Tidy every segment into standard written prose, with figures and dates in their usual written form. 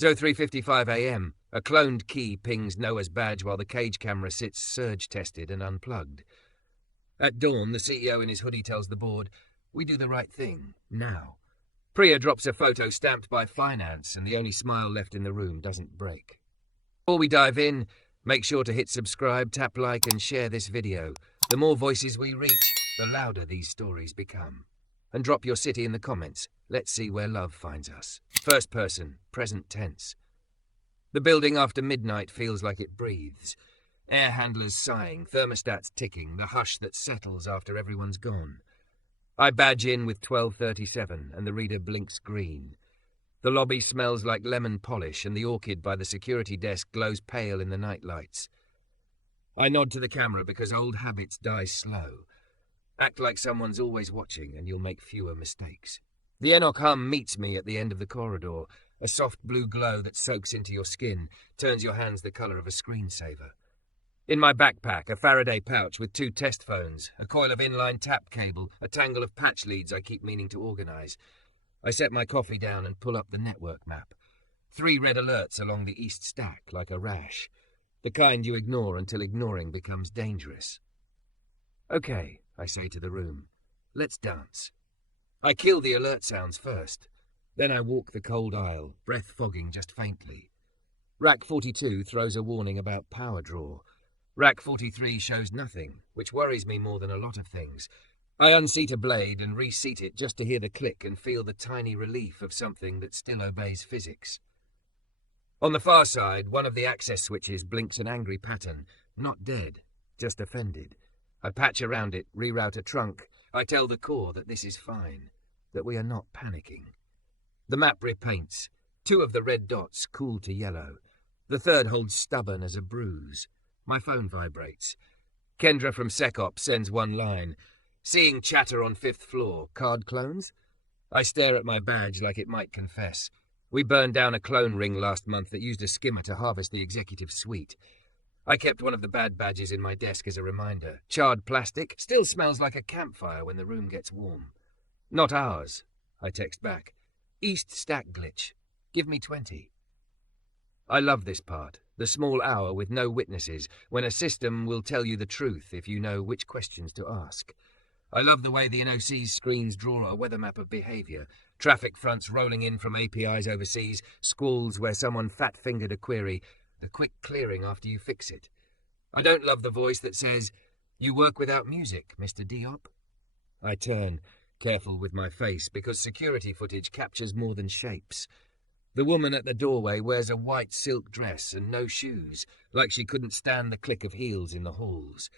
03:55 a.m. A cloned key pings Noah's badge while the cage camera sits surge-tested and unplugged. At dawn, the CEO in his hoodie tells the board, "We do the right thing, now." Priya drops a photo stamped by finance, and the only smile left in the room doesn't break. Before we dive in, make sure to hit subscribe, tap like, and share this video. The more voices we reach, the louder these stories become. And drop your city in the comments. Let's see where love finds us. First person, present tense. The building after midnight feels like it breathes. Air handlers sighing, thermostats ticking, the hush that settles after everyone's gone. I badge in with 12:37, and the reader blinks green. The lobby smells like lemon polish, and the orchid by the security desk glows pale in the night lights. I nod to the camera because old habits die slow. Act like someone's always watching, and you'll make fewer mistakes. The Enoch hum meets me at the end of the corridor, a soft blue glow that soaks into your skin, turns your hands the colour of a screensaver. In my backpack, a Faraday pouch with 2 test phones, a coil of inline tap cable, a tangle of patch leads I keep meaning to organise. I set my coffee down and pull up the network map. 3 red alerts along the east stack, like a rash. The kind you ignore until ignoring becomes dangerous. "Okay," I say to the room. "Let's dance." I kill the alert sounds first. Then I walk the cold aisle, breath fogging just faintly. Rack 42 throws a warning about power draw. Rack 43 shows nothing, which worries me more than a lot of things. I unseat a blade and reseat it just to hear the click and feel the tiny relief of something that still obeys physics. On the far side, one of the access switches blinks an angry pattern. Not dead, just offended. I patch around it, reroute a trunk. I tell the core that this is fine, that we are not panicking. The map repaints. 2 of the red dots cool to yellow. The third holds stubborn as a bruise. My phone vibrates. Kendra from SecOps sends one line. "Seeing chatter on 5th floor. Card clones?" I stare at my badge like it might confess. We burned down a clone ring last month that used a skimmer to harvest the executive suite. I kept one of the bad badges in my desk as a reminder. Charred plastic, still smells like a campfire when the room gets warm. "Not ours," I text back. "East stack glitch. Give me 20. I love this part, the small hour with no witnesses, when a system will tell you the truth if you know which questions to ask. I love the way the NOC's screens draw a weather map of behaviour, traffic fronts rolling in from APIs overseas, squalls where someone fat-fingered a query, the quick clearing after you fix it. I don't love the voice that says, "You work without music, Mr. Diop." I turn, careful with my face, because security footage captures more than shapes. The woman at the doorway wears a white silk dress and no shoes, like she couldn't stand the click of heels in the halls.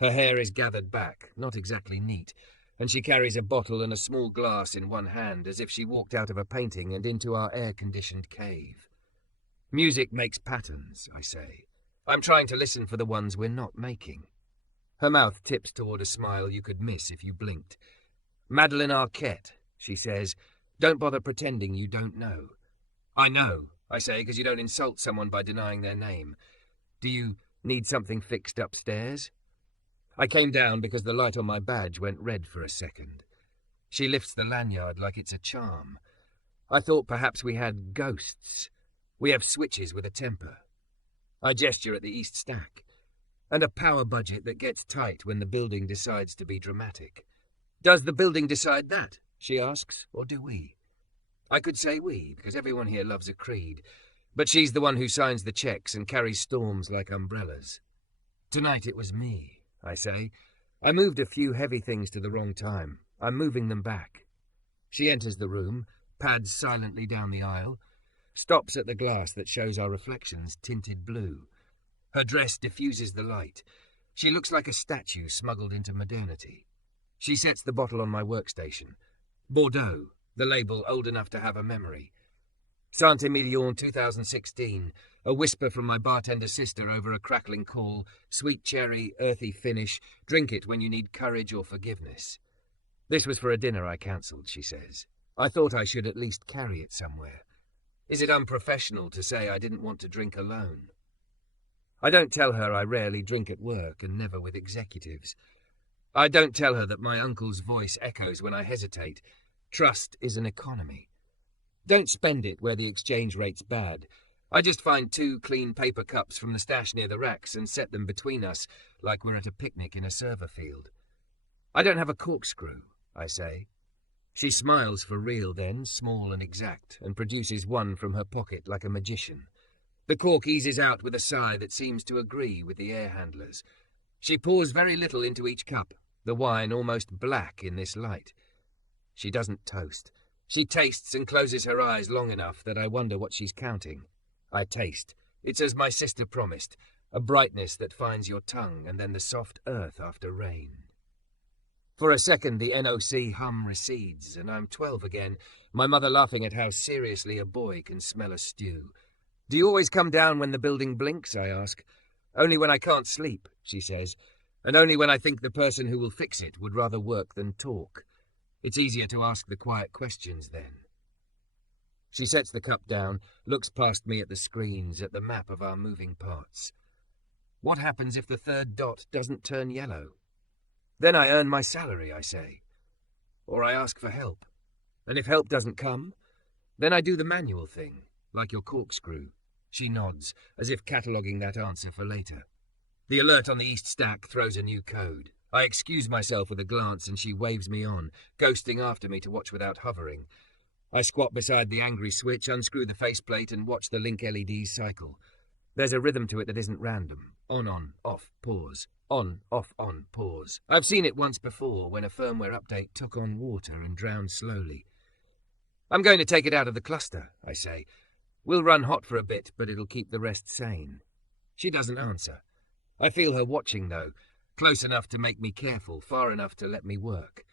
Her hair is gathered back, not exactly neat, and she carries a bottle and a small glass in one hand as if she walked out of a painting and into our air-conditioned cave. "Music makes patterns," I say. "I'm trying to listen for the ones we're not making." Her mouth tips toward a smile you could miss if you blinked. "Madeleine Arquette," she says. "Don't bother pretending you don't know." "I know," I say, because you don't insult someone by denying their name. "Do you need something fixed upstairs?" I came down because the light on my badge went red for a second. She lifts the lanyard like it's a charm. I thought perhaps we had ghosts. We have switches with a temper. I gesture at the east stack. And a power budget that gets tight when the building decides to be dramatic. "Does the building decide that?" she asks, "or do we?" I could say we, because everyone here loves a creed, but she's the one who signs the checks and carries storms like umbrellas. "Tonight it was me," I say. "I moved a few heavy things to the wrong time. I'm moving them back." She enters the room, pads silently down the aisle, stops at the glass that shows our reflections tinted blue. Her dress diffuses the light. She looks like a statue smuggled into modernity. She sets the bottle on my workstation. Bordeaux, the label old enough to have a memory. Saint-Émilion 2016, a whisper from my bartender sister over a crackling call, sweet cherry, earthy finish, drink it when you need courage or forgiveness. "This was for a dinner I cancelled," she says. "I thought I should at least carry it somewhere. Is it unprofessional to say I didn't want to drink alone?" I don't tell her I rarely drink at work and never with executives. I don't tell her that my uncle's voice echoes when I hesitate. Trust is an economy. Don't spend it where the exchange rate's bad. I just find 2 clean paper cups from the stash near the racks and set them between us like we're at a picnic in a server field. I don't have a corkscrew, I say. She smiles for real then, small and exact, and produces one from her pocket like a magician. The cork eases out with a sigh that seems to agree with the air handlers. She pours very little into each cup, the wine almost black in this light. She doesn't toast. She tastes and closes her eyes long enough that I wonder what she's counting. I taste. It's as my sister promised, a brightness that finds your tongue and then the soft earth after rain. For a second the NOC hum recedes, and I'm 12 again, my mother laughing at how seriously a boy can smell a stew. Do you always come down when the building blinks, I ask. Only when I can't sleep, she says, and only when I think the person who will fix it would rather work than talk. It's easier to ask the quiet questions then. She sets the cup down, looks past me at the screens, at the map of our moving parts. What happens if the 3rd dot doesn't turn yellow? Then I earn my salary, I say. Or I ask for help. And if help doesn't come, then I do the manual thing, like your corkscrew. She nods, as if cataloguing that answer for later. The alert on the east stack throws a new code. I excuse myself with a glance and she waves me on, ghosting after me to watch without hovering. I squat beside the angry switch, unscrew the faceplate and watch the link LEDs cycle. There's a rhythm to it that isn't random. On, off, pause. On, off, on, pause. I've seen it once before when a firmware update took on water and drowned slowly. I'm going to take it out of the cluster, I say. We'll run hot for a bit, but it'll keep the rest sane. She doesn't answer. I feel her watching, though, close enough to make me careful, far enough to let me work.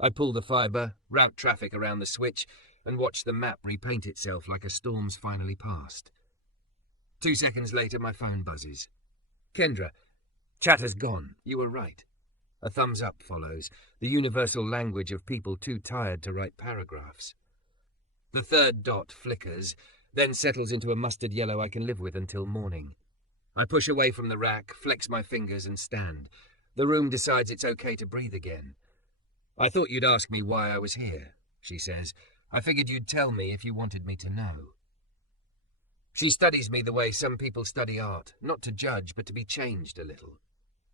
I pull the fibre, route traffic around the switch, and watch the map repaint itself like a storm's finally passed. 2 seconds later, my phone buzzes. Kendra, chat has gone. You were right. A thumbs up follows, the universal language of people too tired to write paragraphs. The 3rd dot flickers, then settles into a mustard yellow I can live with until morning. I push away from the rack, flex my fingers and stand. The room decides it's okay to breathe again. I thought you'd ask me why I was here, she says. I figured you'd tell me if you wanted me to know. She studies me the way some people study art, not to judge, but to be changed a little.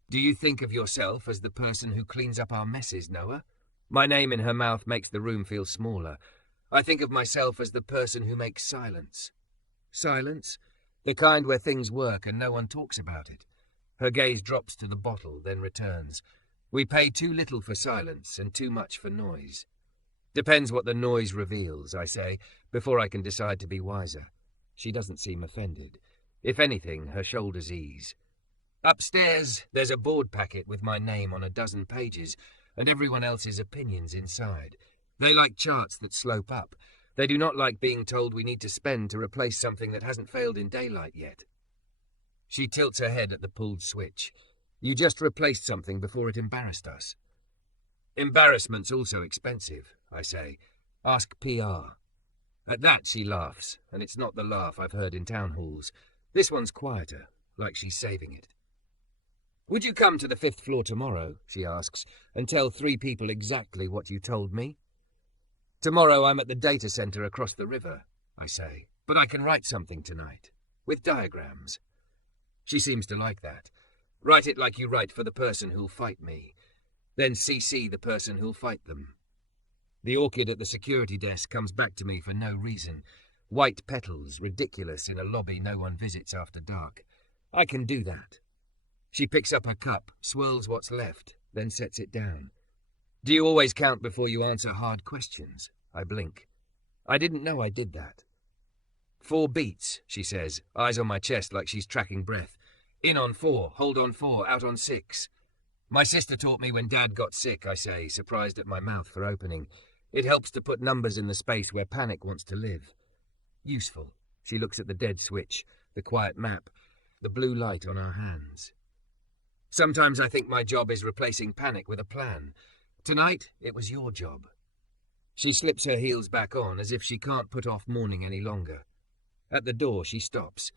Do you think of yourself as the person who cleans up our messes, Noah? My name in her mouth makes the room feel smaller. I think of myself as the person who makes silence. Silence? The kind where things work and no one talks about it. Her gaze drops to the bottle, then returns. We pay too little for silence and too much for noise. Depends what the noise reveals, I say, before I can decide to be wiser. She doesn't seem offended. If anything, her shoulders ease. Upstairs, there's a board packet with my name on a dozen pages, and everyone else's opinions inside. They like charts that slope up. They do not like being told we need to spend to replace something that hasn't failed in daylight yet. She tilts her head at the pulled switch. You just replaced something before it embarrassed us. Embarrassment's also expensive, I say. Ask PR. At that she laughs, and it's not the laugh I've heard in town halls. This one's quieter, like she's saving it. Would you come to the 5th floor tomorrow, she asks, and tell 3 people exactly what you told me? Tomorrow I'm at the data center across the river, I say, but I can write something tonight, with diagrams. She seems to like that. Write it like you write for the person who'll fight me. Then CC the person who'll fight them. The orchid at the security desk comes back to me for no reason. White petals, ridiculous in a lobby no one visits after dark. I can do that. She picks up her cup, swirls what's left, then sets it down. Do you always count before you answer hard questions? I blink. I didn't know I did that. 4 beats, she says, eyes on my chest like she's tracking breath. In on 4, hold on 4, out on 6. My sister taught me when Dad got sick, I say, surprised at my mouth for opening. It helps to put numbers in the space where panic wants to live. Useful. She looks at the dead switch, the quiet map, the blue light on our hands. Sometimes I think my job is replacing panic with a plan. Tonight, it was your job. She slips her heels back on as if she can't put off morning any longer. At the door, she stops.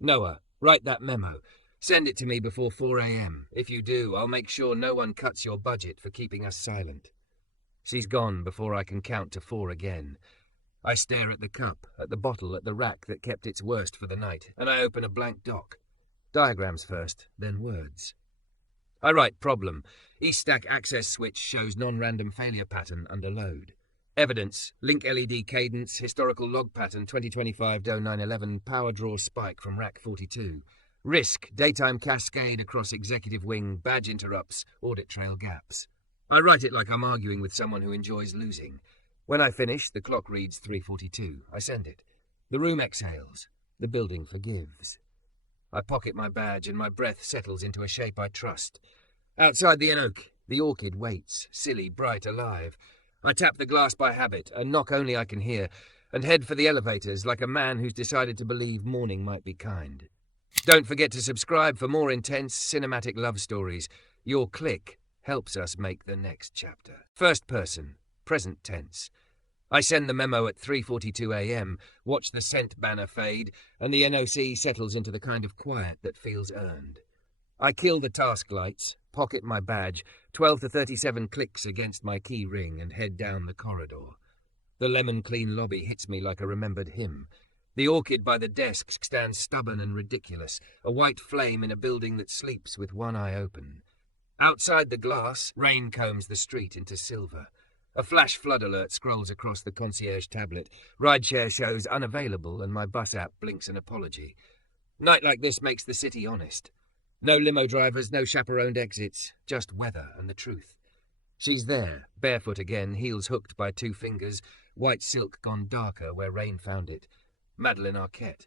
Noah, write that memo. Send it to me before 4 a.m. If you do, I'll make sure no one cuts your budget for keeping us silent. She's gone before I can count to 4 again. I stare at the cup, at the bottle, at the rack that kept its worst for the night, and I open a blank doc. Diagrams first, then words. I write problem. EXEC ACCESS switch shows non-random failure pattern under load. Evidence, link LED cadence, historical log pattern 2025-0911, power draw spike from rack 42. Risk, daytime cascade across executive wing, badge interrupts, audit trail gaps. I write it like I'm arguing with someone who enjoys losing. When I finish, the clock reads 3:42. I send it. The room exhales. The building forgives. I pocket my badge and my breath settles into a shape I trust. Outside the enoch, the orchid waits, silly, bright, alive. I tap the glass by habit, a knock only I can hear, and head for the elevators like a man who's decided to believe morning might be kind. Don't forget to subscribe for more intense cinematic love stories. Your click helps us make the next chapter. First person, present tense. I send the memo at 3:42 a.m., watch the scent banner fade, and the NOC settles into the kind of quiet that feels earned. I kill the task lights, pocket my badge, 12 to 37 clicks against my key ring, and head down the corridor. The lemon-clean lobby hits me like a remembered hymn. The orchid by the desk stands stubborn and ridiculous, a white flame in a building that sleeps with one eye open. Outside the glass, rain combs the street into silver. A flash flood alert scrolls across the concierge tablet. Rideshare shows unavailable, and my bus app blinks an apology. Night like this makes the city honest. No limo drivers, no chaperoned exits, just weather and the truth. She's there, barefoot again, heels hooked by 2 fingers, white silk gone darker where rain found it. Madeleine Arquette.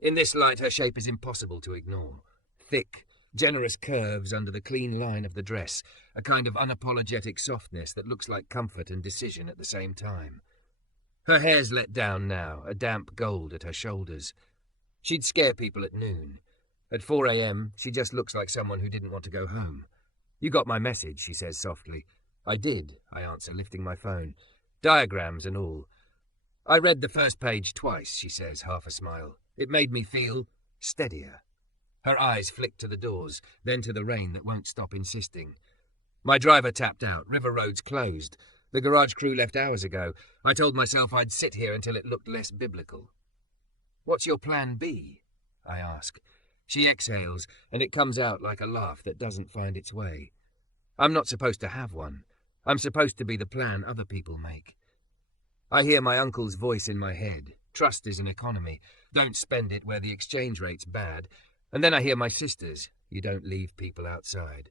In this light, her shape is impossible to ignore. Thick, generous curves under the clean line of the dress, a kind of unapologetic softness that looks like comfort and decision at the same time. Her hair's let down now, a damp gold at her shoulders. She'd scare people at noon. At 4 a.m., she just looks like someone who didn't want to go home. You got my message, she says softly. I did, I answer, lifting my phone. Diagrams and all. I read the first page twice, she says, half a smile. It made me feel steadier. Her eyes flick to the doors, then to the rain that won't stop insisting. My driver tapped out. River Road's closed. The garage crew left hours ago. I told myself I'd sit here until it looked less biblical. What's your plan B? I ask. She exhales, and it comes out like a laugh that doesn't find its way. I'm not supposed to have one. I'm supposed to be the plan other people make. I hear my uncle's voice in my head. Trust is an economy. Don't spend it where the exchange rate's bad. And then I hear my sister's. You don't leave people outside.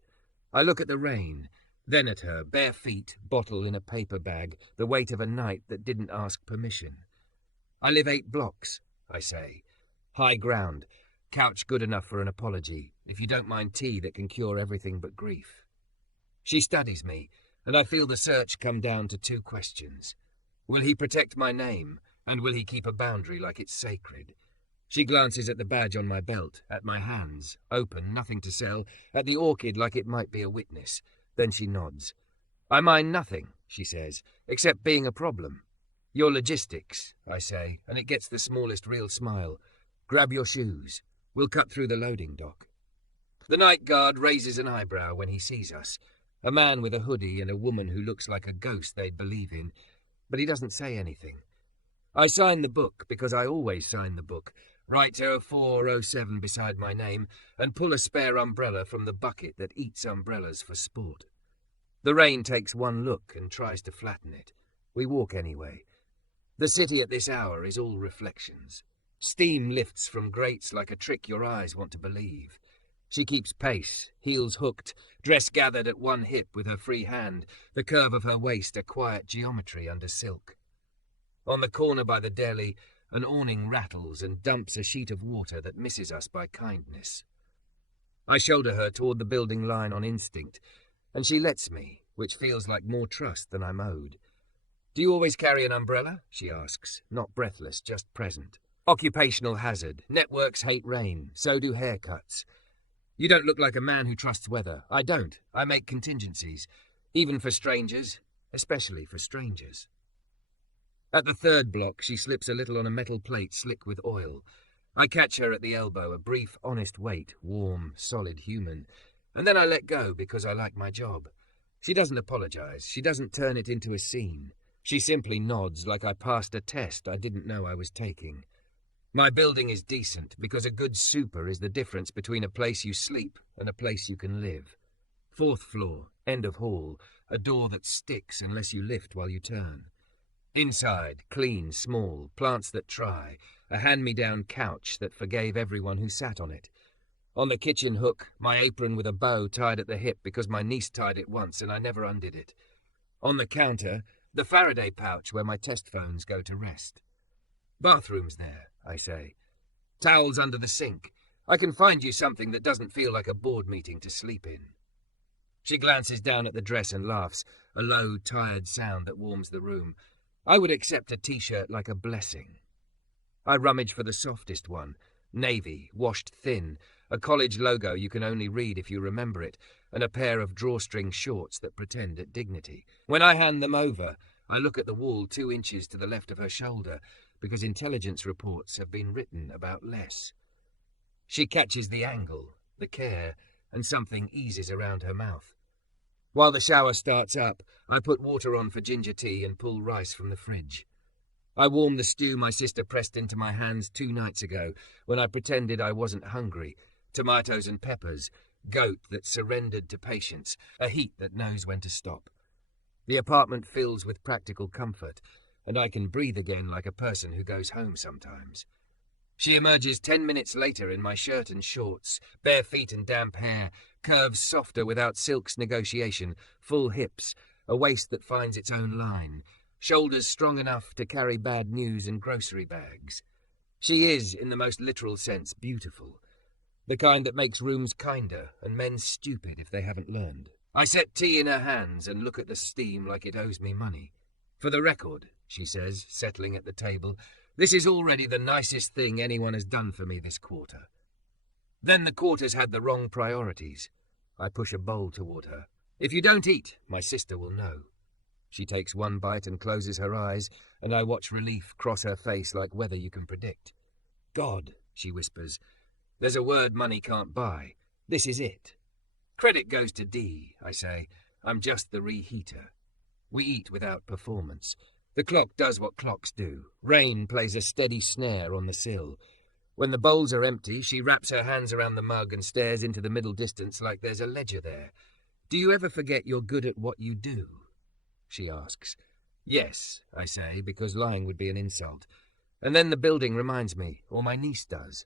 I look at the rain, then at her, bare feet, bottle in a paper bag, the weight of a night that didn't ask permission. I live 8 blocks, I say. High ground. Couch good enough for an apology, if you don't mind tea that can cure everything but grief. She studies me, and I feel the search come down to 2 questions. Will he protect my name, and will he keep a boundary like it's sacred? She glances at the badge on my belt, at my hands, open, nothing to sell, at the orchid like it might be a witness. Then she nods. I mind nothing, she says, except being a problem. Your logistics, I say, and it gets the smallest real smile. Grab your shoes. We'll cut through the loading dock. The night guard raises an eyebrow when he sees us. A man with a hoodie and a woman who looks like a ghost they'd believe in. But he doesn't say anything. I sign the book because I always sign the book. Write 0407 beside my name and pull a spare umbrella from the bucket that eats umbrellas for sport. The rain takes one look and tries to flatten it. We walk anyway. The city at this hour is all reflections. Steam lifts from grates like a trick your eyes want to believe. She keeps pace, heels hooked, dress gathered at one hip with her free hand, the curve of her waist a quiet geometry under silk. On the corner by the deli, an awning rattles and dumps a sheet of water that misses us by kindness. I shoulder her toward the building line on instinct, and she lets me, which feels like more trust than I'm owed. Do you always carry an umbrella? She asks, not breathless, just present. Occupational hazard. Networks hate rain. So do haircuts. You don't look like a man who trusts weather. I don't. I make contingencies. Even for strangers. Especially for strangers. At the 3rd block, she slips a little on a metal plate slick with oil. I catch her at the elbow, a brief, honest wait, warm, solid human. And then I let go because I like my job. She doesn't apologize. She doesn't turn it into a scene. She simply nods like I passed a test I didn't know I was taking. My building is decent because a good super is the difference between a place you sleep and a place you can live. 4th floor, end of hall, a door that sticks unless you lift while you turn. Inside, clean, small, plants that try, a hand-me-down couch that forgave everyone who sat on it. On the kitchen hook, my apron with a bow tied at the hip because my niece tied it once and I never undid it. On the counter, the Faraday pouch where my test phones go to rest. Bathroom's there, I say. Towels under the sink. I can find you something that doesn't feel like a board meeting to sleep in. She glances down at the dress and laughs, a low, tired sound that warms the room. I would accept a t-shirt like a blessing. I rummage for the softest one, navy, washed thin, a college logo you can only read if you remember it, and a pair of drawstring shorts that pretend at dignity. When I hand them over, I look at the wall 2 inches to the left of her shoulder, because intelligence reports have been written about less. She catches the angle, the care, and something eases around her mouth. While the shower starts up, I put water on for ginger tea and pull rice from the fridge. I warm the stew my sister pressed into my hands 2 nights ago when I pretended I wasn't hungry. Tomatoes and peppers, goat that surrendered to patience, a heat that knows when to stop. The apartment fills with practical comfort, and I can breathe again like a person who goes home sometimes. She emerges 10 minutes later in my shirt and shorts, bare feet and damp hair, curves softer without silk's negotiation, full hips, a waist that finds its own line, shoulders strong enough to carry bad news and grocery bags. She is, in the most literal sense, beautiful. The kind that makes rooms kinder and men stupid if they haven't learned. I set tea in her hands and look at the steam like it owes me money. For the record, she says, settling at the table, this is already the nicest thing anyone has done for me this quarter. Then the quarter's had the wrong priorities. I push a bowl toward her. If you don't eat, my sister will know. She takes 1 bite and closes her eyes, and I watch relief cross her face like weather you can predict. God, she whispers, there's a word money can't buy. This is it. Credit goes to D, I say. I'm just the reheater. We eat without performance. The clock does what clocks do. Rain plays a steady snare on the sill. When the bowls are empty, she wraps her hands around the mug and stares into the middle distance like there's a ledger there. Do you ever forget you're good at what you do? She asks. Yes, I say, because lying would be an insult. And then the building reminds me, or my niece does.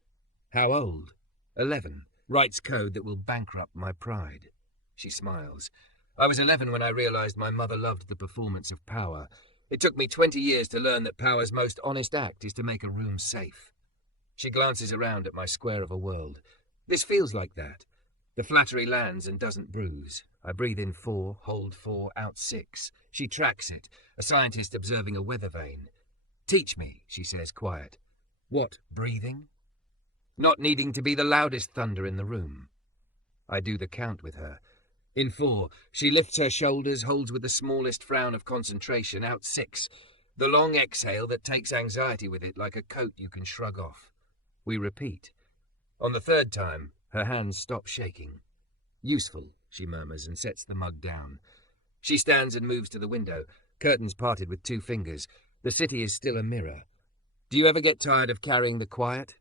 How old? 11. Writes code that will bankrupt my pride. She smiles. I was 11 when I realized my mother loved the performance of power. It took me 20 years to learn that power's most honest act is to make a room safe. She glances around at my square of a world. This feels like that. The flattery lands and doesn't bruise. I breathe in 4, hold 4, out 6. She tracks it, a scientist observing a weather vane. Teach me, she says, quiet. What, breathing? Not needing to be the loudest thunder in the room. I do the count with her. In 4, she lifts her shoulders, holds with the smallest frown of concentration, out 6. The long exhale that takes anxiety with it like a coat you can shrug off. We repeat. On the 3rd time, her hands stop shaking. Useful, she murmurs and sets the mug down. She stands and moves to the window, curtains parted with 2 fingers. The city is still a mirror. Do you ever get tired of carrying the quiet?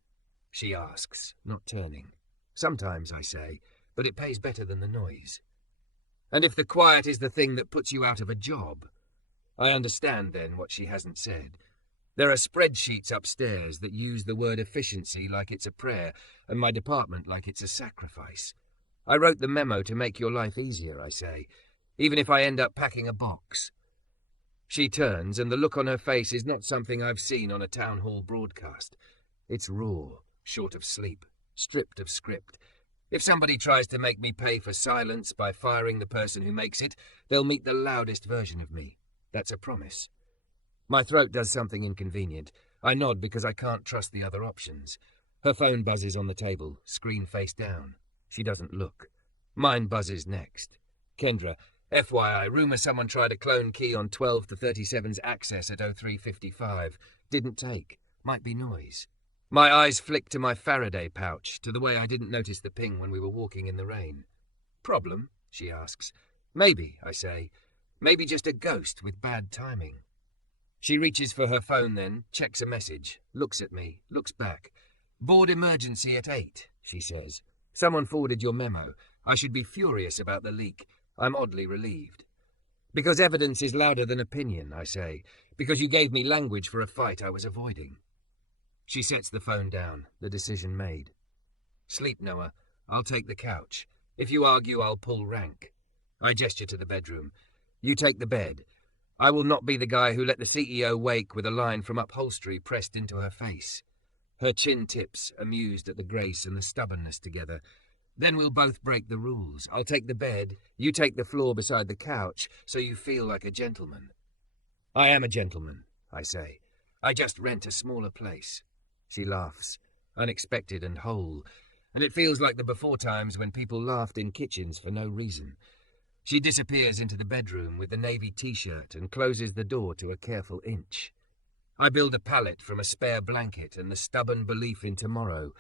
She asks, not turning. Sometimes, I say, but it pays better than the noise. And if the quiet is the thing that puts you out of a job? I understand, then, what she hasn't said. There are spreadsheets upstairs that use the word efficiency like it's a prayer, and my department like it's a sacrifice. I wrote the memo to make your life easier, I say, even if I end up packing a box. She turns, and the look on her face is not something I've seen on a town hall broadcast. It's raw, short of sleep, stripped of script. If somebody tries to make me pay for silence by firing the person who makes it, they'll meet the loudest version of me. That's a promise. My throat does something inconvenient. I nod because I can't trust the other options. Her phone buzzes on the table, screen face down. She doesn't look. Mine buzzes next. Kendra, FYI, rumour someone tried a clone key on 12 to 37's access at 0355. Didn't take. Might be noise. My eyes flick to my Faraday pouch, to the way I didn't notice the ping when we were walking in the rain. Problem? She asks. Maybe, I say. Maybe just a ghost with bad timing. She reaches for her phone then, checks a message, looks at me, looks back. "Board emergency at 8, she says. "Someone forwarded your memo. I should be furious about the leak. I'm oddly relieved." "Because evidence is louder than opinion," I say. "Because you gave me language for a fight I was avoiding." She sets the phone down, the decision made. "Sleep, Noah. I'll take the couch. If you argue, I'll pull rank." I gesture to the bedroom. "You take the bed. I will not be the guy who let the CEO wake with a line from upholstery pressed into her face." Her chin tips, amused at the grace and the stubbornness together. "Then we'll both break the rules. I'll take the bed, you take the floor beside the couch, so you feel like a gentleman." "I am a gentleman," I say. "I just rent a smaller place." She laughs, unexpected and whole, and it feels like the before times when people laughed in kitchens for no reason. She disappears into the bedroom with the navy t-shirt and closes the door to a careful inch. I build a pallet from a spare blanket and the stubborn belief in tomorrow,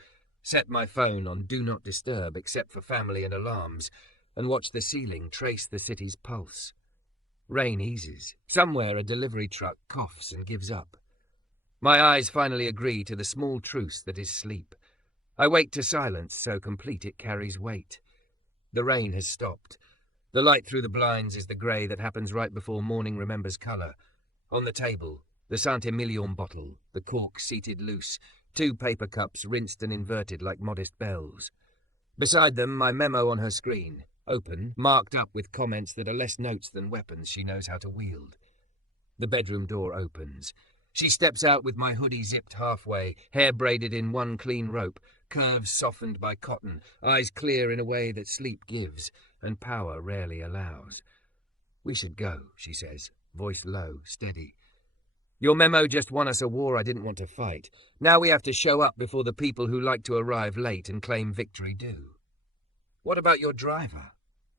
set my phone on Do Not Disturb except for family and alarms, and watch the ceiling trace the city's pulse. Rain eases. Somewhere a delivery truck coughs and gives up. My eyes finally agree to the small truce that is sleep. I wake to silence so complete it carries weight. The rain has stopped. The light through the blinds is the grey that happens right before morning remembers colour. On the table, the Saint-Émilion bottle, the cork seated loose, 2 paper cups rinsed and inverted like modest bells. Beside them, my memo on her screen, open, marked up with comments that are less notes than weapons she knows how to wield. The bedroom door opens. She steps out with my hoodie zipped halfway, hair braided in one clean rope, curves softened by cotton, eyes clear in a way that sleep gives, and power rarely allows. "We should go," she says, voice low, steady. "Your memo just won us a war I didn't want to fight. Now we have to show up before the people who like to arrive late and claim victory do." "What about your driver?"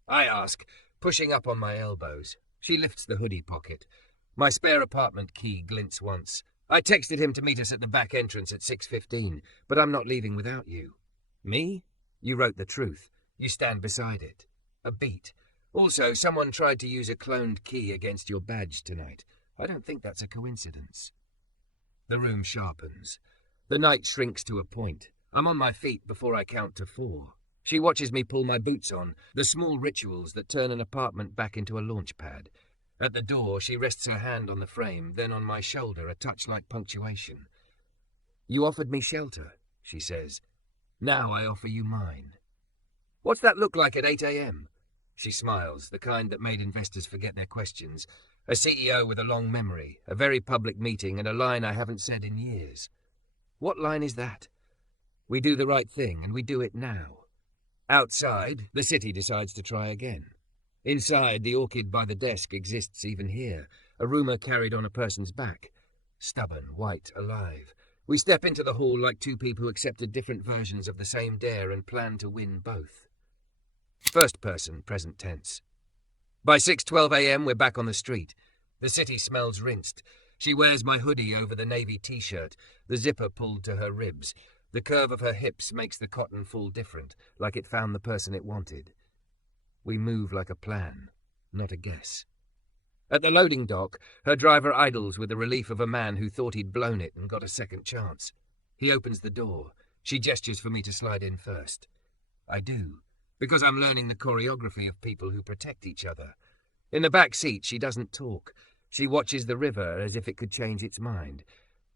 I ask, pushing up on my elbows. She lifts the hoodie pocket. My spare apartment key glints once. "I texted him to meet us at the back entrance at 6:15, but I'm not leaving without you." "Me? You wrote the truth. You stand beside it. A beat. Also, someone tried to use a cloned key against your badge tonight. I don't think that's a coincidence." The room sharpens. The night shrinks to a point. I'm on my feet before I count to 4. She watches me pull my boots on, the small rituals that turn an apartment back into a launch pad. At the door, she rests her hand on the frame, then on my shoulder, a touch like punctuation. "You offered me shelter," she says. "Now I offer you mine." "What's that look like at 8 a.m? She smiles, the kind that made investors forget their questions. A CEO with a long memory, a very public meeting, and a line I haven't said in years. "What line is that?" "We do the right thing, and we do it now." Outside, the city decides to try again. Inside, the orchid by the desk exists even here, a rumour carried on a person's back. Stubborn, white, alive. We step into the hall like 2 people who accepted different versions of the same dare and plan to win both. First person, present tense. By 6:12 a.m, we're back on the street. The city smells rinsed. She wears my hoodie over the navy t-shirt, the zipper pulled to her ribs. The curve of her hips makes the cotton fall different, like it found the person it wanted. We move like a plan, not a guess. At the loading dock, her driver idles with the relief of a man who thought he'd blown it and got a second chance. He opens the door. She gestures for me to slide in first. I do, because I'm learning the choreography of people who protect each other. In the back seat, she doesn't talk. She watches the river as if it could change its mind.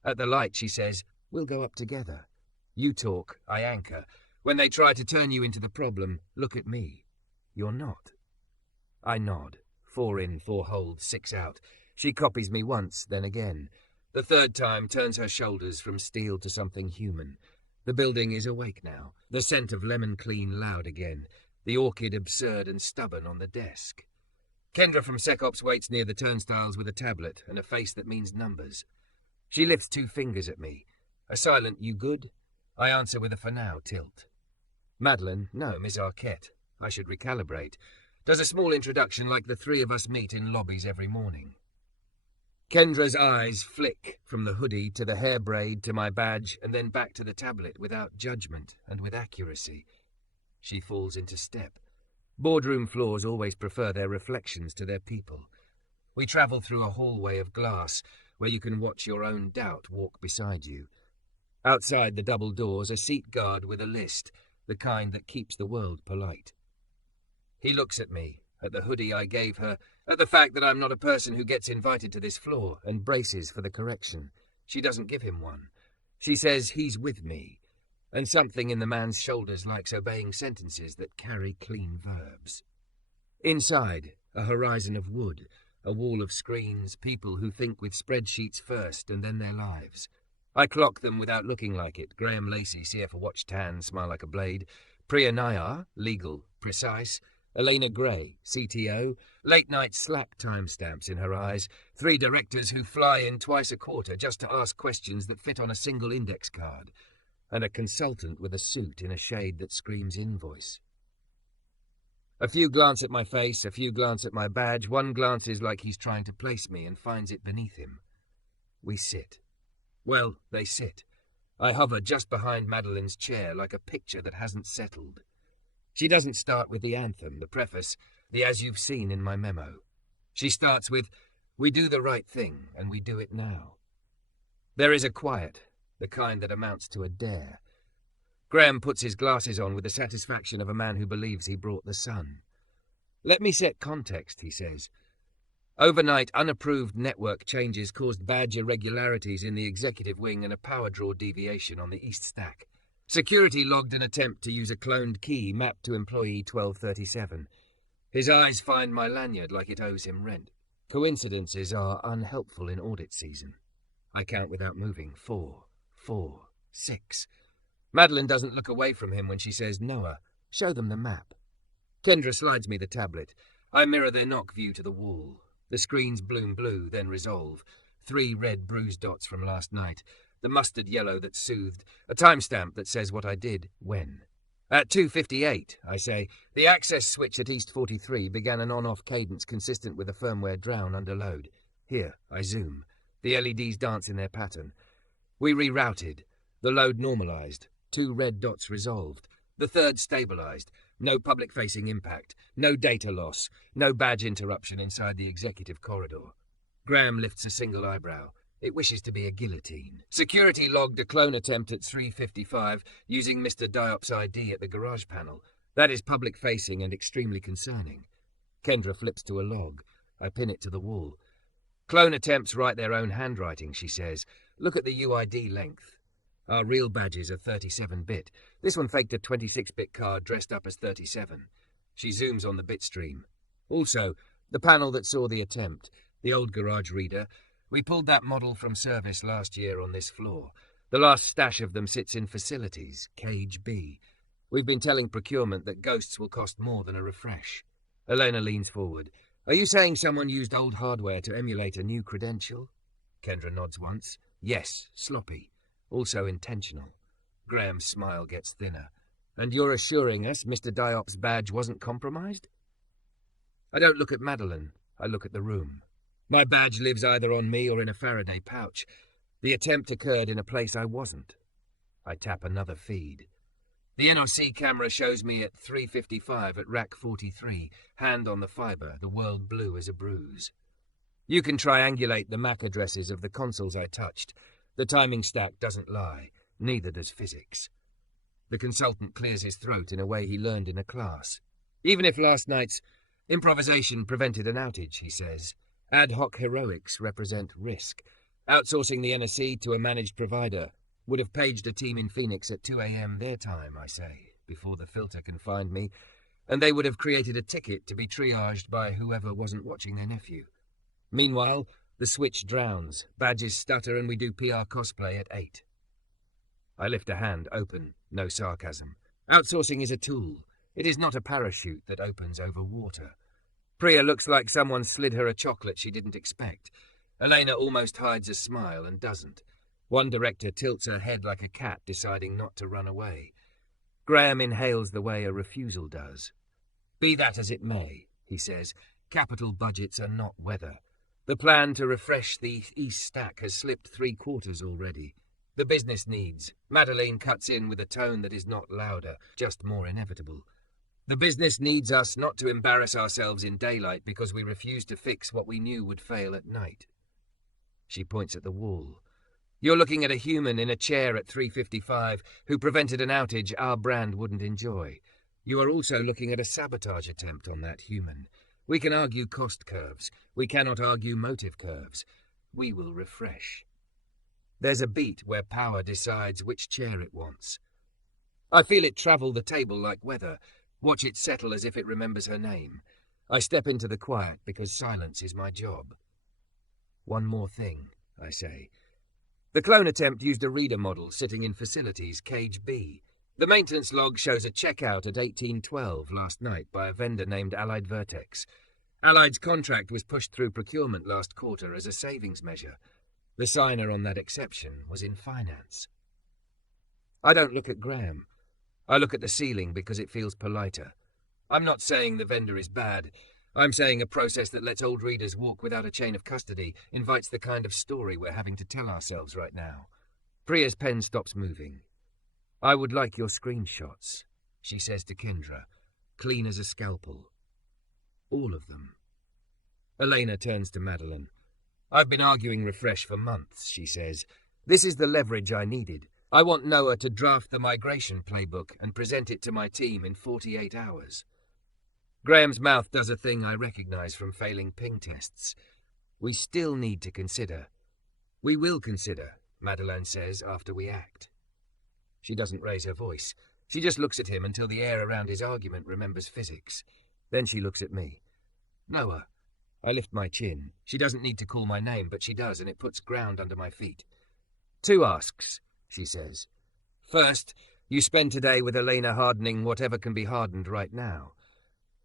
At the light, she says, "We'll go up together. You talk, I anchor. When they try to turn you into the problem, look at me. You're not." I nod. 4 in, 4 hold, 6 out. She copies me once, then again. The third time turns her shoulders from steel to something human. The building is awake now. The scent of lemon clean loud again. The orchid absurd and stubborn on the desk. Kendra from SecOps waits near the turnstiles with a tablet and a face that means numbers. She lifts 2 fingers at me. A silent, "You good?" I answer with a "for now" tilt. Madeleine, no, Miss Arquette, I should recalibrate, does a small introduction like the 3 of us meet in lobbies every morning. Kendra's eyes flick from the hoodie to the hair braid to my badge and then back to the tablet without judgment and with accuracy. She falls into step. Boardroom floors always prefer their reflections to their people. We travel through a hallway of glass. where you can watch your own doubt walk beside you. Outside the double doors, a seat guard with a list, the kind that keeps the world polite. He looks at me, at the hoodie I gave her, at the fact that I'm not a person who gets invited to this floor, and braces for the correction. She doesn't give him one. She says he's with me, and something in the man's shoulders likes obeying sentences that carry clean verbs. Inside, a horizon of wood, a wall of screens, people who think with spreadsheets first and then their lives. I clock them without looking like it. Graham Lacey, CF Watch Tan, smile like a blade. Priya Nayar, legal, precise. Elena Gray, CTO. Late-night Slack timestamps in her eyes. 3 directors who fly in twice a quarter just to ask questions that fit on a single index card. And a consultant with a suit in a shade that screams invoice. A few glance at my face, a few glance at my badge. One glances like he's trying to place me and finds it beneath him. We sit. Well, they sit. I hover just behind Madeleine's chair like a picture that hasn't settled. She doesn't start with the anthem, the preface, the as you've seen in my memo. She starts with, we do the right thing, and we do it now. There is a quiet, the kind that amounts to a dare. Graham puts his glasses on with the satisfaction of a man who believes he brought the sun. Let me set context, he says. Overnight, unapproved network changes caused badge irregularities in the executive wing and a power draw deviation on the east stack. Security logged an attempt to use a cloned key mapped to employee 1237. His eyes find my lanyard like it owes him rent. Coincidences are unhelpful in audit season. I count without moving. 4, 4, 6. Madeleine doesn't look away from him when she says, Noah, show them the map. Kendra slides me the tablet. I mirror their knock view to the wall. The screens bloom blue, then resolve. 3 red bruise dots from last night. The mustard yellow that soothed. A timestamp that says what I did, when. At 2:58, I say, the access switch at East 43 began an on-off cadence consistent with a firmware drown under load. Here, I zoom. The LEDs dance in their pattern. We rerouted. The load normalized. 2 red dots resolved. The third stabilized. No public-facing impact. No data loss. No badge interruption inside the executive corridor. Graham lifts a single eyebrow. It wishes to be a guillotine. Security logged a clone attempt at 3:55 using Mr. Diop's ID at the garage panel. That is public-facing and extremely concerning. Kendra flips to a log. I pin it to the wall. Clone attempts write their own handwriting, she says. Look at the UID length. Our real badges are 37-bit. This one faked a 26-bit card dressed up as 37. She zooms on the bit stream. Also, the panel that saw the attempt, the old garage reader. We pulled that model from service last year on this floor. The last stash of them sits in facilities, Cage B. We've been telling procurement that ghosts will cost more than a refresh. Elena leans forward. Are you saying someone used old hardware to emulate a new credential? Kendra nods once. Yes, sloppy. Also intentional. Graham's smile gets thinner. And you're assuring us Mr. Diop's badge wasn't compromised? I don't look at Madeleine. I look at the room. My badge lives either on me or in a Faraday pouch. The attempt occurred in a place I wasn't. I tap another feed. The NOC camera shows me at 3:55 at rack 43, hand on the fibre, the world blue as a bruise. You can triangulate the MAC addresses of the consoles I touched. The timing stack doesn't lie, neither does physics. The consultant clears his throat in a way he learned in a class. Even if last night's improvisation prevented an outage, he says, ad hoc heroics represent risk. Outsourcing the NSC to a managed provider would have paged a team in Phoenix at 2 a.m. their time, I say, before the filter can find me, and they would have created a ticket to be triaged by whoever wasn't watching their nephew. Meanwhile, the switch drowns, badges stutter, and we do PR cosplay at 8. I lift a hand, open, no sarcasm. Outsourcing is a tool. It is not a parachute that opens over water. Priya looks like someone slid her a chocolate she didn't expect. Elena almost hides a smile and doesn't. One director tilts her head like a cat deciding not to run away. Graham inhales the way a refusal does. Be that as it may, he says, capital budgets are not weather. The plan to refresh the East Stack has slipped 3 quarters already. The business needs. Madeleine cuts in with a tone that is not louder, just more inevitable. The business needs us not to embarrass ourselves in daylight because we refuse to fix what we knew would fail at night. She points at the wall. You're looking at a human in a chair at 3:55 who prevented an outage our brand wouldn't enjoy. You are also looking at a sabotage attempt on that human. We can argue cost curves. We cannot argue motive curves. We will refresh. There's a beat where power decides which chair it wants. I feel it travel the table like weather, watch it settle as if it remembers her name. I step into the quiet because silence is my job. One more thing, I say. The clone attempt used a reader model sitting in facilities, cage B. The maintenance log shows a checkout at 1812 last night by a vendor named Allied Vertex. Allied's contract was pushed through procurement last quarter as a savings measure. The signer on that exception was in finance. I don't look at Graham. I look at the ceiling because it feels politer. I'm not saying the vendor is bad. I'm saying a process that lets old readers walk without a chain of custody invites the kind of story we're having to tell ourselves right now. Priya's pen stops moving. I would like your screenshots, she says to Kendra, clean as a scalpel. All of them. Elena turns to Madeleine. I've been arguing refresh for months, she says. This is the leverage I needed. I want Noah to draft the migration playbook and present it to my team in 48 hours. Graham's mouth does a thing I recognize from failing ping tests. We still need to consider. We will consider, Madeleine says after we act. She doesn't raise her voice. She just looks at him until the air around his argument remembers physics. Then she looks at me. Noah. I lift my chin. She doesn't need to call my name, but she does, and it puts ground under my feet. 2 asks, she says. First, you spend today with Elena hardening whatever can be hardened right now.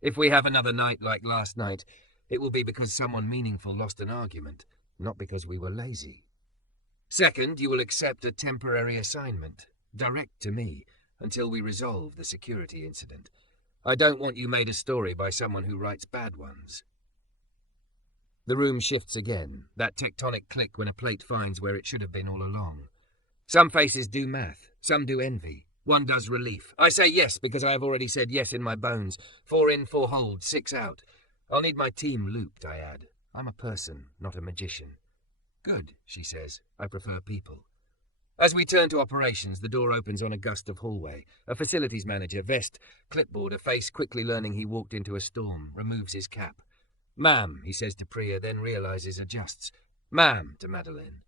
If we have another night like last night, it will be because someone meaningful lost an argument, not because we were lazy. Second, you will accept a temporary assignment, direct to me, until we resolve the security incident. I don't want you made a story by someone who writes bad ones. The room shifts again, that tectonic click when a plate finds where it should have been all along. Some faces do math, some do envy. One does relief. I say yes because I have already said yes in my bones. 4 in, 4 hold, 6 out. I'll need my team looped, I add. I'm a person, not a magician. Good, she says. I prefer people. As we turn to operations, the door opens on a gust of hallway. A facilities manager, vest, clipboard, a face quickly learning he walked into a storm, removes his cap. Ma'am, he says to Priya, then realizes, adjusts. Ma'am, to Madeleine.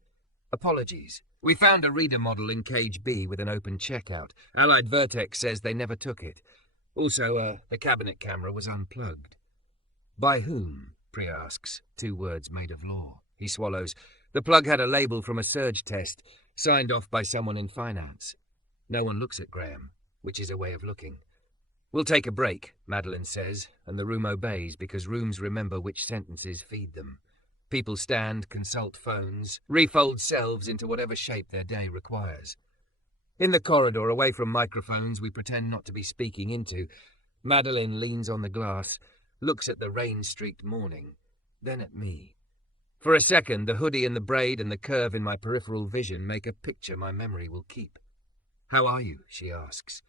Apologies. We found a reader model in cage B with an open checkout. Allied Vertex says they never took it. Also, the cabinet camera was unplugged. By whom? Priya asks. 2 words made of law. He swallows. The plug had a label from a surge test, signed off by someone in finance. No one looks at Graham, which is a way of looking. We'll take a break, Madeleine says, and the room obeys because rooms remember which sentences feed them. People stand, consult phones, refold selves into whatever shape their day requires. In the corridor, away from microphones we pretend not to be speaking into, Madeleine leans on the glass, looks at the rain-streaked morning, then at me. For a second, the hoodie and the braid and the curve in my peripheral vision make a picture my memory will keep. How are you? She asks.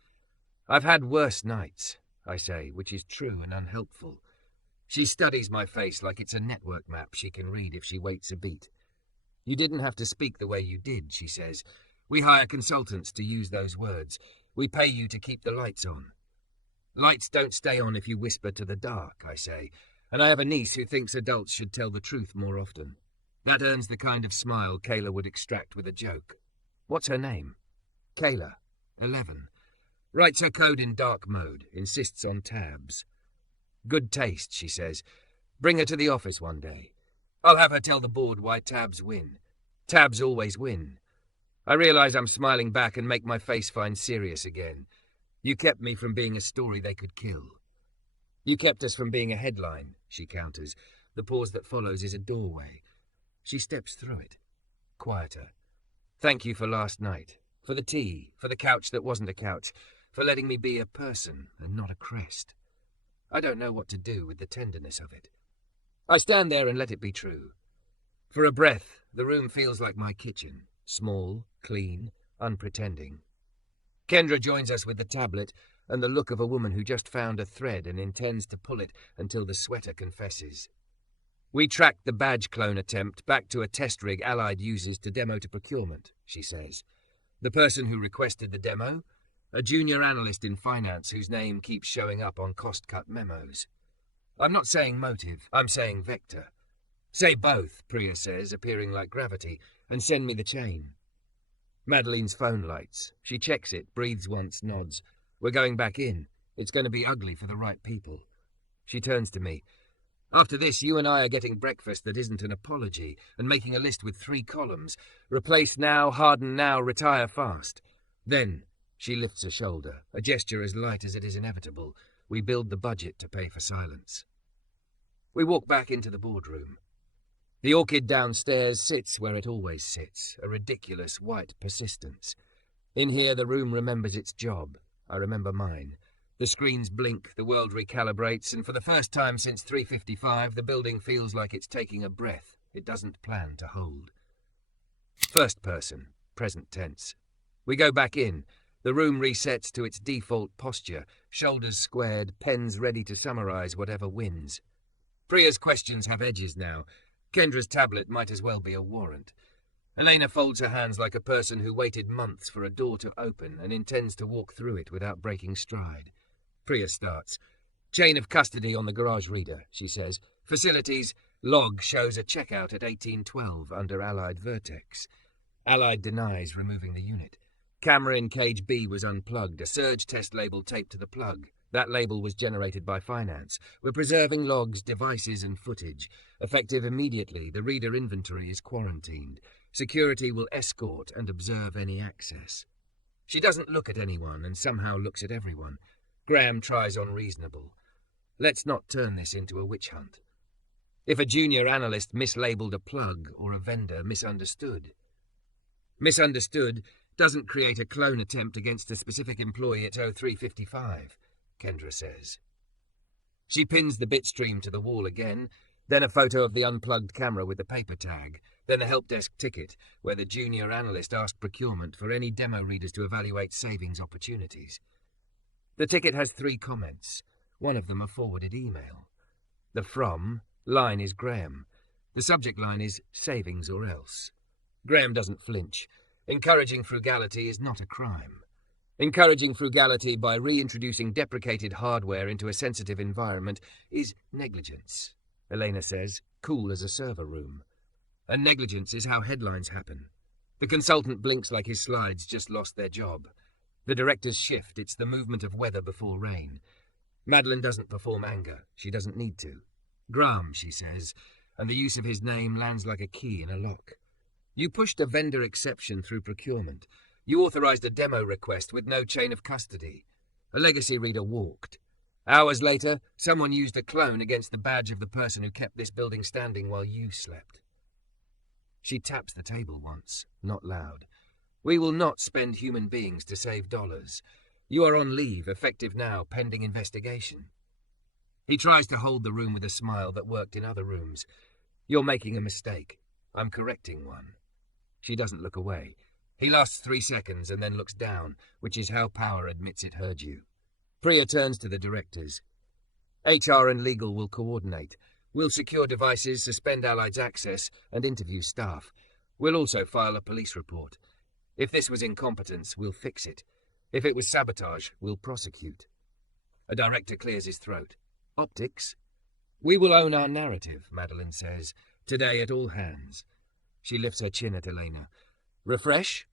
I've had worse nights, I say, which is true and unhelpful. She studies my face like it's a network map she can read if she waits a beat. You didn't have to speak the way you did, she says. We hire consultants to use those words. We pay you to keep the lights on. Lights don't stay on if you whisper to the dark, I say, and I have a niece who thinks adults should tell the truth more often. That earns the kind of smile Kayla would extract with a joke. What's her name? Kayla, 11. Writes her code in dark mode, insists on tabs. Good taste, she says. Bring her to the office one day. I'll have her tell the board why tabs win. Tabs always win. I realize I'm smiling back and make my face find serious again. You kept me from being a story they could kill. You kept us from being a headline, she counters. The pause that follows is a doorway. She steps through it. Quieter. Thank you for last night. For the tea. For the couch that wasn't a couch. For letting me be a person and not a crest. I don't know what to do with the tenderness of it. I stand there and let it be true. For a breath, the room feels like my kitchen. Small, clean, unpretending. Kendra joins us with the tablet and the look of a woman who just found a thread and intends to pull it until the sweater confesses. We tracked the badge clone attempt back to a test rig Allied uses to demo to procurement, she says. The person who requested the demo? A junior analyst in finance whose name keeps showing up on cost-cut memos. I'm not saying motive, I'm saying vector. Say both, Priya says, appearing like gravity, and send me the chain. Madeleine's phone lights. She checks it, breathes once, nods. We're going back in. It's going to be ugly for the right people. She turns to me. After this, you and I are getting breakfast that isn't an apology, and making a list with 3 columns. Replace now, harden now, retire fast. Then, she lifts a shoulder, a gesture as light as it is inevitable. We build the budget to pay for silence. We walk back into the boardroom. The orchid downstairs sits where it always sits, a ridiculous white persistence. In here, the room remembers its job. I remember mine. The screens blink, the world recalibrates, and for the first time since 3:55, the building feels like it's taking a breath it doesn't plan to hold. First person, present tense. We go back in. The room resets to its default posture, shoulders squared, pens ready to summarize whatever wins. Priya's questions have edges now. Kendra's tablet might as well be a warrant. Elena folds her hands like a person who waited months for a door to open and intends to walk through it without breaking stride. Priya starts. Chain of custody on the garage reader, she says. Facilities. Log shows a checkout at 1812 under Allied Vertex. Allied denies removing the unit. Camera in cage B was unplugged, a surge test label taped to the plug. That label was generated by finance. We're preserving logs, devices and footage. Effective immediately, the reader inventory is quarantined. Security will escort and observe any access. She doesn't look at anyone and somehow looks at everyone. Graham tries on reasonable. Let's not turn this into a witch hunt. If a junior analyst mislabeled a plug or a vendor misunderstood. Misunderstood doesn't create a clone attempt against a specific employee at 03:55, Kendra says. She pins the bitstream to the wall again, then a photo of the unplugged camera with the paper tag, then a help desk ticket where the junior analyst asked procurement for any demo readers to evaluate savings opportunities. The ticket has 3 comments, one of them a forwarded email. The from line is Graham. The subject line is savings or else. Graham doesn't flinch. Encouraging frugality is not a crime. Encouraging frugality by reintroducing deprecated hardware into a sensitive environment is negligence, Elena says, cool as a server room. And negligence is how headlines happen. The consultant blinks like his slides just lost their job. The directors shift, it's the movement of weather before rain. Madeleine doesn't perform anger, she doesn't need to. Graham, she says, and the use of his name lands like a key in a lock. You pushed a vendor exception through procurement. You authorized a demo request with no chain of custody. A legacy reader walked. Hours later, someone used a clone against the badge of the person who kept this building standing while you slept. She taps the table once, not loud. We will not spend human beings to save dollars. You are on leave, effective now, pending investigation. He tries to hold the room with a smile that worked in other rooms. You're making a mistake. I'm correcting one. She doesn't look away. He lasts 3 seconds and then looks down, which is how power admits it heard you. Priya turns to the directors. HR and legal will coordinate. We'll secure devices, suspend Allied's access, and interview staff. We'll also file a police report. If this was incompetence, we'll fix it. If it was sabotage, we'll prosecute. A director clears his throat. Optics? We will own our narrative, Madeleine says. Today at all hands. She lifts her chin at Elena. Refresh?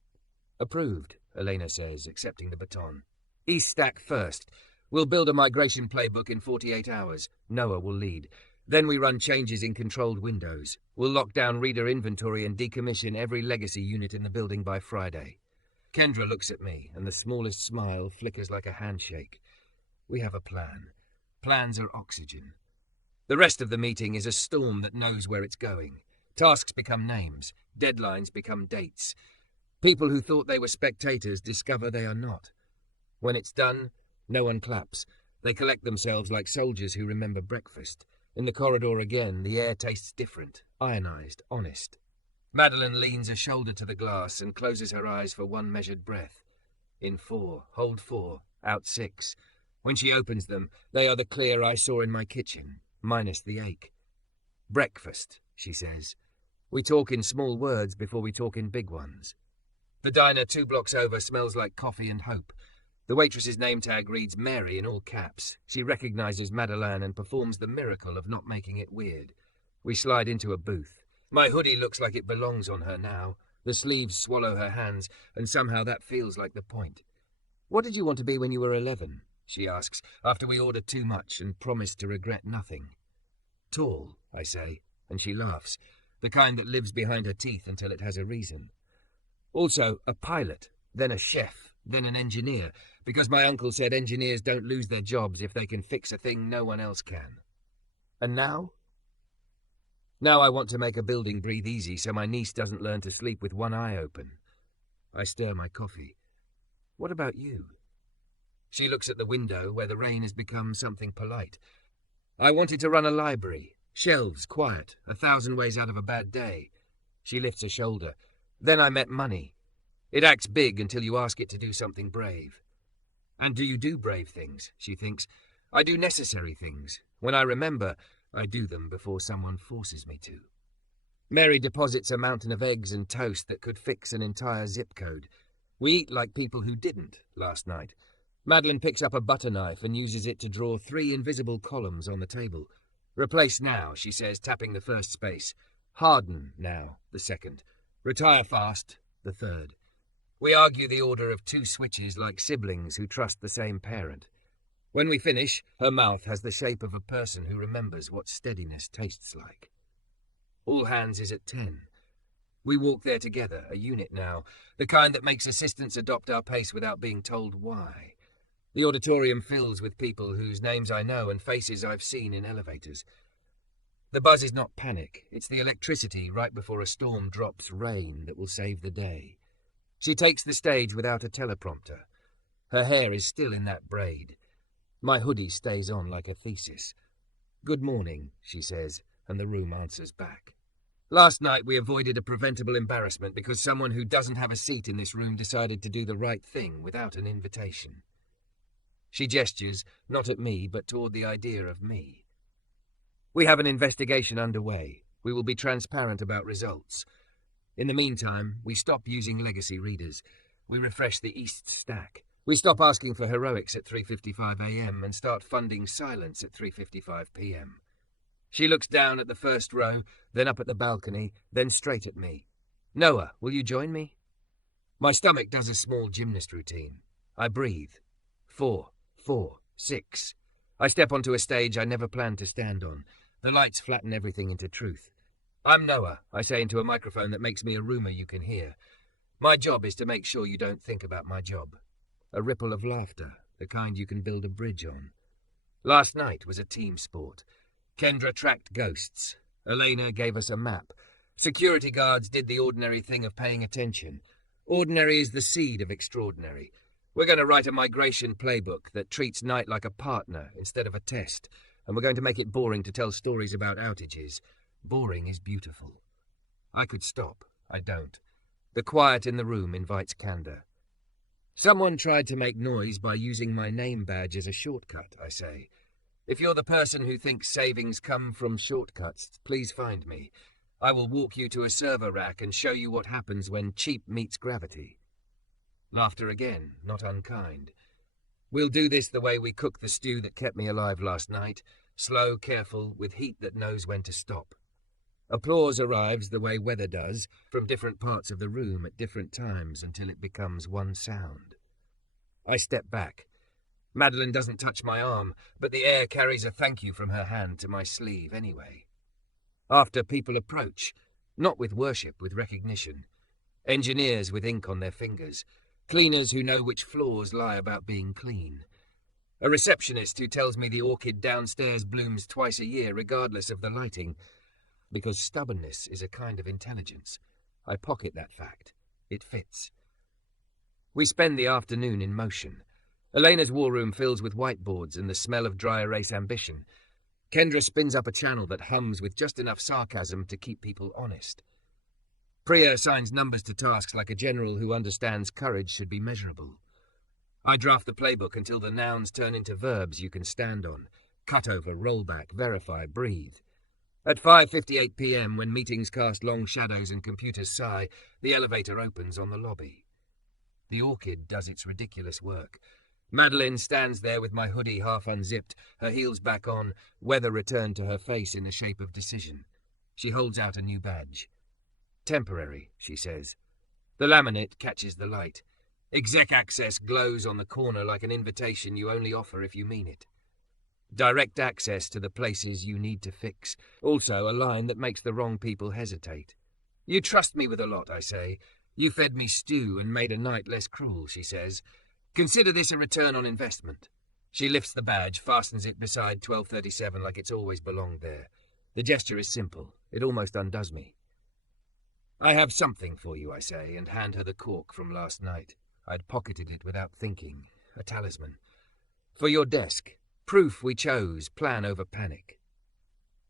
Approved, Elena says, accepting the baton. East stack first. We'll build a migration playbook in 48 hours. Noah will lead. Then we run changes in controlled windows. We'll lock down reader inventory and decommission every legacy unit in the building by Friday. Kendra looks at me, and the smallest smile flickers like a handshake. We have a plan. Plans are oxygen. The rest of the meeting is a storm that knows where it's going. Tasks become names. Deadlines become dates. People who thought they were spectators discover they are not. When it's done, no one claps. They collect themselves like soldiers who remember breakfast. In the corridor again, the air tastes different, ionized, honest. Madeleine leans a shoulder to the glass and closes her eyes for one measured breath. In 4, hold 4, out 6. When she opens them, they are the clear I saw in my kitchen, minus the ache. Breakfast, she says. We talk in small words before we talk in big ones. The diner 2 blocks over smells like coffee and hope. The waitress's name tag reads Mary in all caps. She recognizes Madeleine and performs the miracle of not making it weird. We slide into a booth. My hoodie looks like it belongs on her now. The sleeves swallow her hands, and somehow that feels like the point. What did you want to be when you were 11? She asks, after we ordered too much and promised to regret nothing. Tall, I say, and she laughs, the kind that lives behind her teeth until it has a reason. Also, a pilot, then a chef, then an engineer, because my uncle said engineers don't lose their jobs if they can fix a thing no one else can. And now? Now I want to make a building breathe easy so my niece doesn't learn to sleep with one eye open. I stir my coffee. What about you? She looks at the window where the rain has become something polite. I wanted to run a library. Shelves, quiet, 1,000 ways out of a bad day. She lifts a shoulder. Then I met money. It acts big until you ask it to do something brave. And do you do brave things? She thinks. I do necessary things. When I remember, I do them before someone forces me to. Mary deposits a mountain of eggs and toast that could fix an entire zip code. We eat like people who didn't last night. Madeleine picks up a butter knife and uses it to draw 3 invisible columns on the table. Replace now, she says, tapping the first space. Harden now, the second. Retire fast, the third. We argue the order of 2 switches like siblings who trust the same parent. When we finish, her mouth has the shape of a person who remembers what steadiness tastes like. All hands is at 10. We walk there together, a unit now, the kind that makes assistants adopt our pace without being told why. The auditorium fills with people whose names I know and faces I've seen in elevators. The buzz is not panic. It's the electricity right before a storm drops rain that will save the day. She takes the stage without a teleprompter. Her hair is still in that braid. My hoodie stays on like a thesis. Good morning, she says, and the room answers back. Last night we avoided a preventable embarrassment because someone who doesn't have a seat in this room decided to do the right thing without an invitation. She gestures, not at me, but toward the idea of me. We have an investigation underway. We will be transparent about results. In the meantime, we stop using legacy readers. We refresh the East stack. We stop asking for heroics at 3:55 a.m. and start funding silence at 3:55 p.m. She looks down at the first row, then up at the balcony, then straight at me. Noah, will you join me? My stomach does a small gymnast routine. I breathe. 4, 4, 6. I step onto a stage I never planned to stand on. The lights flatten everything into truth. I'm Noah, I say into a microphone that makes me a rumor you can hear. My job is to make sure you don't think about my job. A ripple of laughter, the kind you can build a bridge on. Last night was a team sport. Kendra tracked ghosts. Elena gave us a map. Security guards did the ordinary thing of paying attention. Ordinary is the seed of extraordinary. We're going to write a migration playbook that treats night like a partner instead of a test, and we're going to make it boring to tell stories about outages. Boring is beautiful. I could stop. I don't. The quiet in the room invites candor. Someone tried to make noise by using my name badge as a shortcut, I say. If you're the person who thinks savings come from shortcuts, please find me. I will walk you to a server rack and show you what happens when cheap meets gravity. Laughter again, not unkind. We'll do this the way we cooked the stew that kept me alive last night. Slow, careful, with heat that knows when to stop. Applause arrives the way weather does, from different parts of the room at different times until it becomes one sound. I step back. Madeleine doesn't touch my arm, but the air carries a thank you from her hand to my sleeve anyway. After, people approach, not with worship, with recognition. Engineers with ink on their fingers. Cleaners who know which floors lie about being clean. A receptionist who tells me the orchid downstairs blooms twice a year regardless of the lighting, because stubbornness is a kind of intelligence. I pocket that fact. It fits. We spend the afternoon in motion. Elena's war room fills with whiteboards and the smell of dry erase ambition. Kendra spins up a channel that hums with just enough sarcasm to keep people honest. Priya assigns numbers to tasks like a general who understands courage should be measurable. I draft the playbook until the nouns turn into verbs you can stand on. Cut over, roll back, verify, breathe. At 5:58 p.m., when meetings cast long shadows and computers sigh, the elevator opens on the lobby. The orchid does its ridiculous work. Madeleine stands there with my hoodie half unzipped, her heels back on, weather returned to her face in the shape of decision. She holds out a new badge. Temporary, she says. The laminate catches the light. EXEC ACCESS glows on the corner like an invitation you only offer if you mean it. Direct access to the places you need to fix. Also a line that makes the wrong people hesitate. You trust me with a lot, I say. You fed me stew and made a night less cruel, she says. Consider this a return on investment. She lifts the badge, fastens it beside 1237 like it's always belonged there. The gesture is simple. It almost undoes me. I have something for you, I say, and hand her the cork from last night. I'd pocketed it without thinking. A talisman. For your desk. Proof we chose, plan over panic.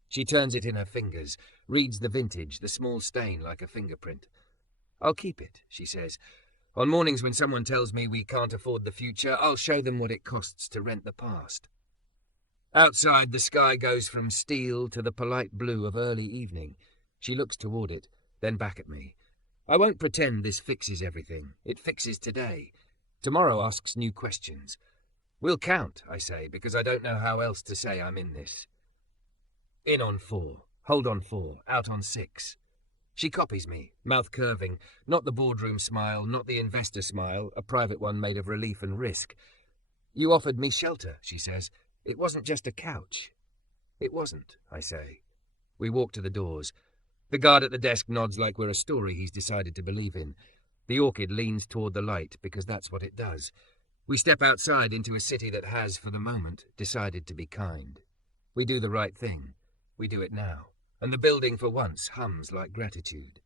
She turns it in her fingers, reads the vintage, the small stain like a fingerprint. I'll keep it, she says. On mornings when someone tells me we can't afford the future, I'll show them what it costs to rent the past. Outside, the sky goes from steel to the polite blue of early evening. She looks toward it, then back at me. I won't pretend this fixes everything. It fixes today. Tomorrow asks new questions. We'll count, I say, because I don't know how else to say I'm in this. In on 4, hold on 4, out on 6. She copies me, mouth curving, not the boardroom smile, not the investor smile, a private one made of relief and risk. You offered me shelter, she says. It wasn't just a couch. It wasn't, I say. We walk to the doors. The guard at the desk nods like we're a story he's decided to believe in. The orchid leans toward the light because that's what it does. We step outside into a city that has, for the moment, decided to be kind. We do the right thing. We do it now. And the building, for once, hums like gratitude.